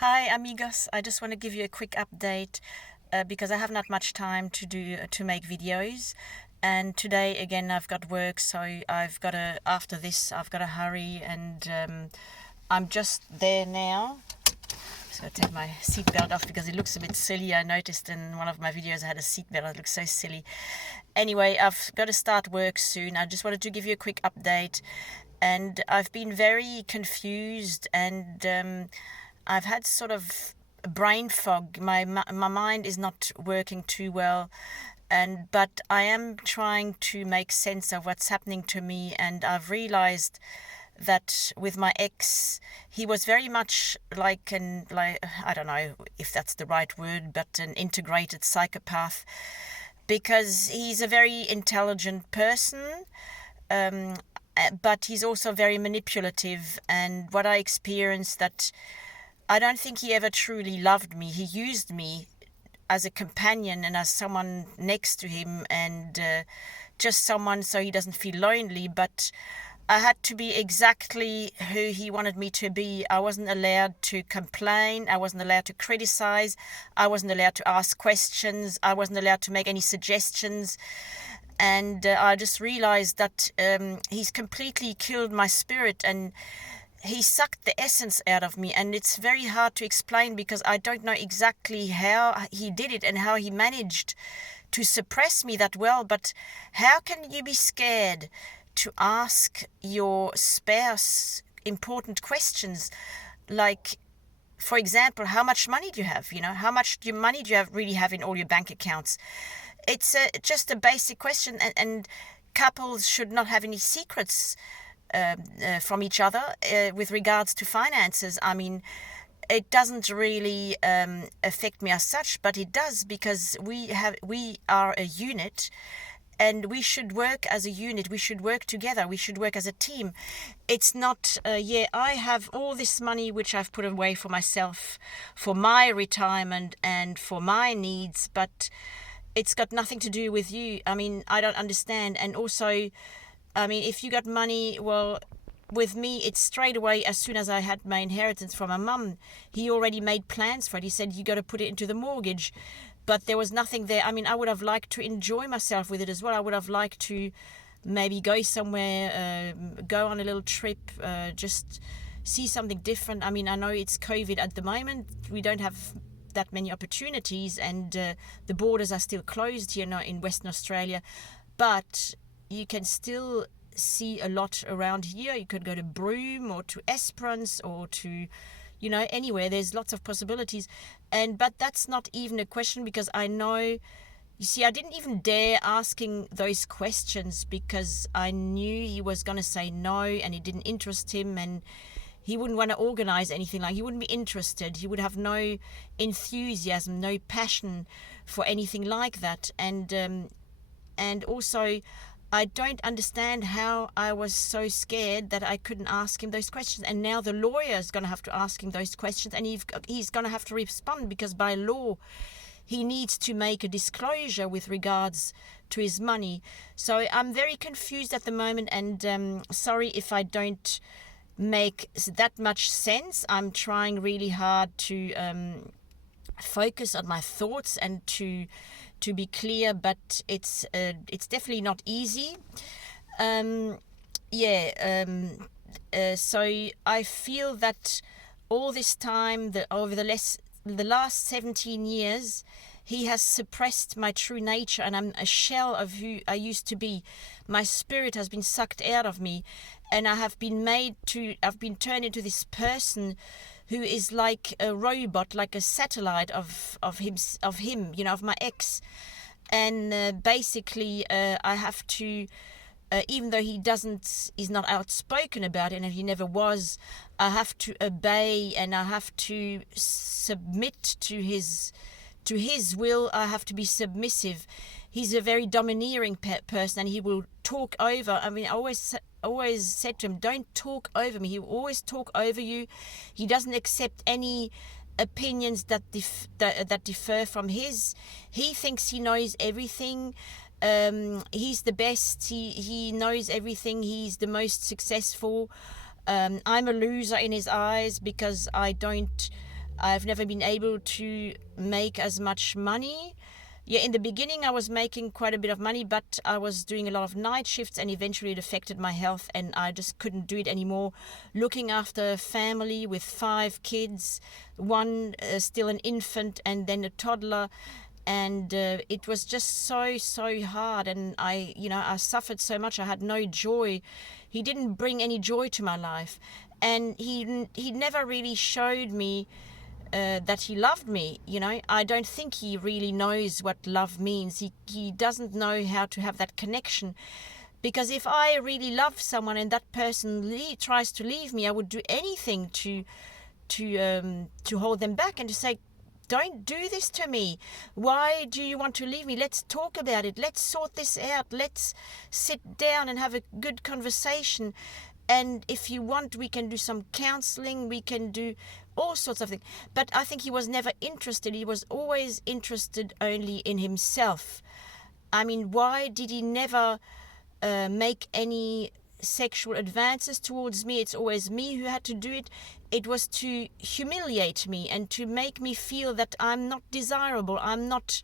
Hi, amigos. I just want to give you a quick update because I have not much time to make videos, and today again I've got work, so I've got to after this I've got to hurry, and I'm just there now. Just got to take my seatbelt off because it looks a bit silly. I noticed in one of my videos I had a seatbelt. It looks so silly. Anyway, I've got to start work soon. I just wanted to give you a quick update, and I've been very confused, and I've had sort of brain fog. My mind is not working too well, but I am trying to make sense of what's happening to me, and I've realized that with my ex, he was very much like I don't know if that's the right word, but an integrated psychopath, because he's a very intelligent person, um, but he's also very manipulative. And what I experienced, that I don't think he ever truly loved me. He used me as a companion and as someone next to him, and just someone so he doesn't feel lonely. But I had to be exactly who he wanted me to be. I wasn't allowed to complain. I wasn't allowed to criticize. I wasn't allowed to ask questions. I wasn't allowed to make any suggestions. And I just realized that he's completely killed my spirit, and he sucked the essence out of me. And it's very hard to explain because I don't know exactly how he did it and how he managed to suppress me that well. But how can you be scared to ask your spouse important questions, like, for example, how much money do you have? How much money do you really have in all your bank accounts? It's just a basic question, and couples should not have any secrets from each other with regards to finances. I mean, it doesn't really affect me as such, but it does, because we are a unit, and we should work as a unit. We should work together. We should work as a team. It's not, I have all this money which I've put away for myself, for my retirement and for my needs, but it's got nothing to do with you. I mean, I don't understand. And also, I mean, if you got money, well, with me, it's straight away. As soon as I had my inheritance from my mum, he already made plans for it. He said, you got to put it into the mortgage. But there was nothing there. I mean, I would have liked to enjoy myself with it as well. I would have liked to maybe go somewhere, go on a little trip, just see something different. I mean, I know it's COVID at the moment. We don't have that many opportunities, and the borders are still closed here now in Western Australia. But you can still see a lot around here. You could go to Broome or to Esperance or to, anywhere. There's lots of possibilities. But that's not even a question, because I know, you see, I didn't even dare asking those questions because I knew he was going to say no, and it didn't interest him, and he wouldn't want to organize anything. Like, he wouldn't be interested. He would have no enthusiasm, no passion for anything like that. And also, I don't understand how I was so scared that I couldn't ask him those questions. And now the lawyer is going to have to ask him those questions, and he's going to have to respond, because by law he needs to make a disclosure with regards to his money. So I'm very confused at the moment, and sorry if I don't make that much sense. I'm trying really hard to focus on my thoughts and to be clear, but it's definitely not easy. So I feel that all this time, over the last 17 years, he has suppressed my true nature, and I'm a shell of who I used to be. My spirit has been sucked out of me, and I've been turned into this person who is like a robot, like a satellite of him, of my ex. And basically, I have to, even though he's not outspoken about it, and he never was, I have to obey, and I have to submit to his will. I have to be submissive. He's a very domineering person, and he will talk over. I mean, I always said to him, don't talk over me. He will always talk over you. He doesn't accept any opinions that differ from his. He thinks he knows everything. He's the best. He knows everything. He's the most successful. I'm a loser in his eyes because I don't I've never been able to make as much money. Yeah, in the beginning I was making quite a bit of money, but I was doing a lot of night shifts, and eventually it affected my health, and I just couldn't do it anymore. Looking after a family with 5 kids, one still an infant and then a toddler, and it was just so hard, and I suffered so much. I had no joy. He didn't bring any joy to my life, and he never really showed me that he loved me. I don't think he really knows what love means. He doesn't know how to have that connection, because if I really love someone and that person tries to leave me, I would do anything to hold them back and to say, don't do this to me. Why do you want to leave me? Let's talk about it. Let's sort this out. Let's sit down and have a good conversation. And if you want, we can do some counseling. We can do all sorts of things. But I think he was never interested. He was always interested only in himself. I mean, why did he never make any sexual advances towards me? It's always me who had to do it. It was to humiliate me and to make me feel that I'm not desirable. I'm not...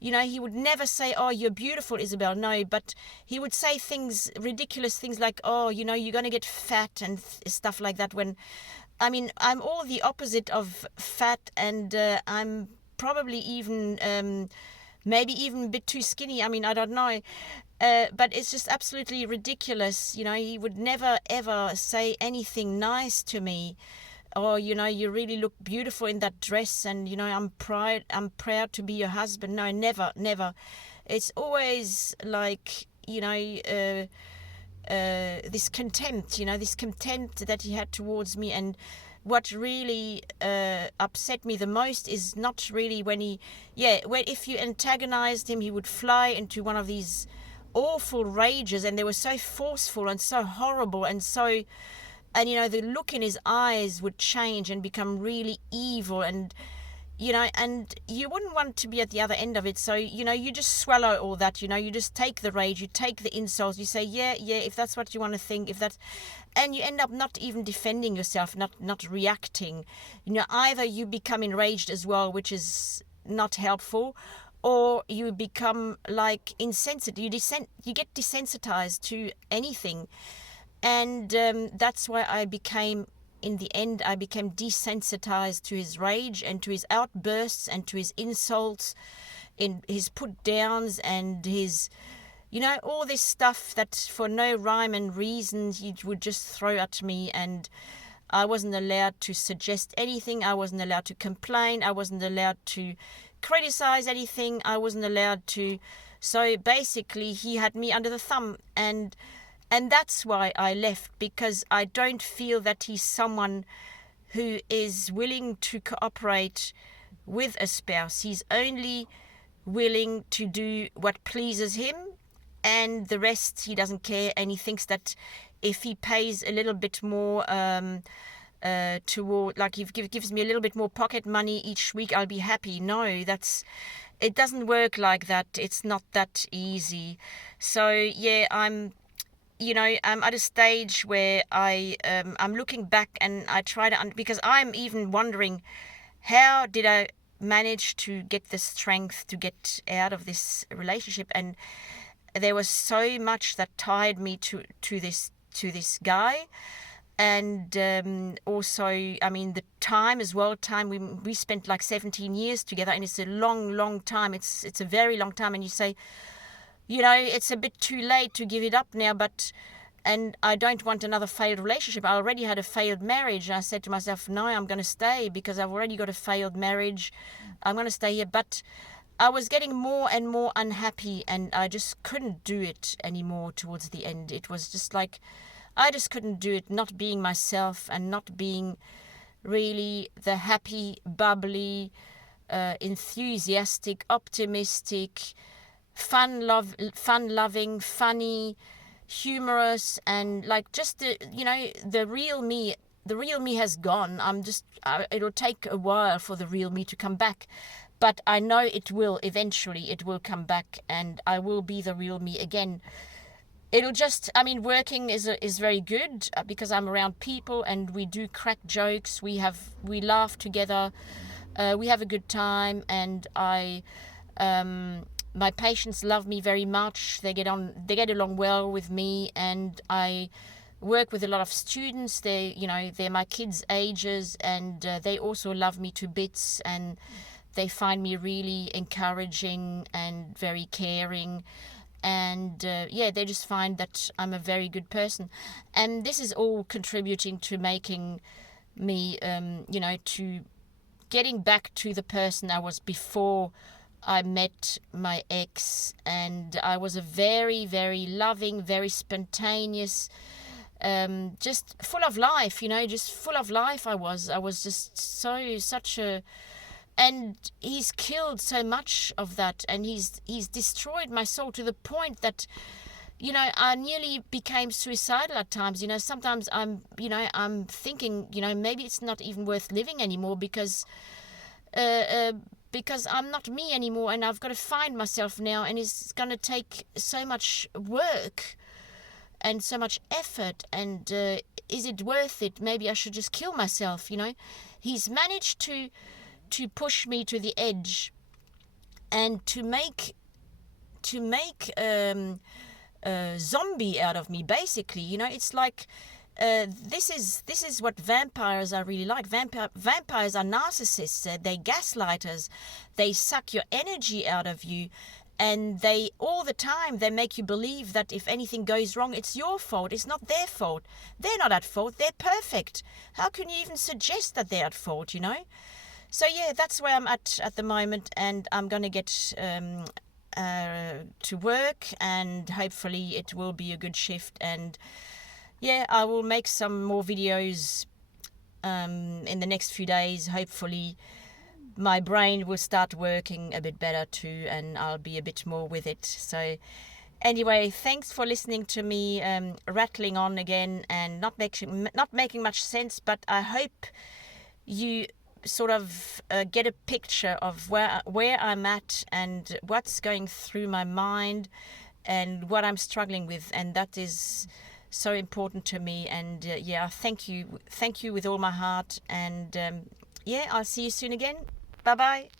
he would never say, oh, you're beautiful, Isabel. No, but he would say things, ridiculous things like, oh, you're going to get fat and stuff like that. When, I mean, I'm all the opposite of fat, and I'm probably even, maybe even a bit too skinny. I mean, I don't know. But it's just absolutely ridiculous. He would never, ever say anything nice to me. Oh, you really look beautiful in that dress, and I'm proud to be your husband. No, never. It's always like this contempt, this contempt that he had towards me. And what really upset me the most is not really when if you antagonized him, he would fly into one of these awful rages, and they were so forceful and so horrible and so... And, the look in his eyes would change and become really evil, and, and you wouldn't want to be at the other end of it. So, you just swallow all that, you just take the rage, you take the insults, you say, yeah, if that's what you want to think, and you end up not even defending yourself, not reacting. Either you become enraged as well, which is not helpful, or you become like insensitive. You get desensitized to anything. And that's why I became desensitized to his rage and to his outbursts and to his insults, in his put downs, and his, all this stuff that for no rhyme and reason he would just throw at me. And I wasn't allowed to suggest anything. I wasn't allowed to complain. I wasn't allowed to criticize anything. I wasn't allowed to. So basically he had me under the thumb, and that's why I left, because I don't feel that he's someone who is willing to cooperate with a spouse. He's only willing to do what pleases him, and the rest he doesn't care. And he thinks that if he pays a little bit more toward, like, he gives me a little bit more pocket money each week, I'll be happy. No, it doesn't work like that. It's not that easy. So yeah, I'm at a stage where I'm looking back, and I try to, because I'm even wondering, how did I manage to get the strength to get out of this relationship? And there was so much that tied me to this guy. And also, I mean, the time as well. We spent like 17 years together, and it's a long time. It's a very long time. And you say, it's a bit too late to give it up now, and I don't want another failed relationship. I already had a failed marriage, and I said to myself, no, I'm going to stay because I've already got a failed marriage. I'm going to stay here. But I was getting more and more unhappy, and I just couldn't do it anymore towards the end. It was just like, I just couldn't do it, not being myself and not being really the happy, bubbly, enthusiastic, optimistic, fun-loving, funny, humorous, and like just the real me. The real me has gone. It'll take a while for the real me to come back, but I know it will eventually. It will come back, and I will be the real me again. it'll just, I mean, working is very good because I'm around people and we do crack jokes. We laugh together. We have a good time, and my patients love me very much. They get along well with me, and I work with a lot of students. They're my kids' ages, and they also love me to bits, and they find me really encouraging and very caring. And they just find that I'm a very good person, and this is all contributing to making me, to getting back to the person I was before I met my ex. And I was a very, very loving, very spontaneous, just full of life, just full of life. I was just such a, and he's killed so much of that, and he's destroyed my soul to the point that, I nearly became suicidal at times. Sometimes I'm thinking, maybe it's not even worth living anymore, because I'm not me anymore, and I've got to find myself now, and it's going to take so much work and so much effort, and is it worth it? Maybe I should just kill myself. He's managed to push me to the edge, and to make a zombie out of me, basically. It's like, this is what vampires are really like. Vampires are narcissists. They gaslighters. They suck your energy out of you, and they all the time they make you believe that if anything goes wrong, it's your fault. It's not their fault. They're not at fault. They're perfect. How can you even suggest that they're at fault? So yeah, that's where I'm at the moment, and I'm going to get to work, and hopefully it will be a good shift. And yeah, I will make some more videos in the next few days. Hopefully my brain will start working a bit better too, and I'll be a bit more with it. So anyway, thanks for listening to me rattling on again and not making much sense, but I hope you sort of get a picture of where I'm at and what's going through my mind and what I'm struggling with, and that is so important to me. And thank you with all my heart. And I'll see you soon again. Bye bye.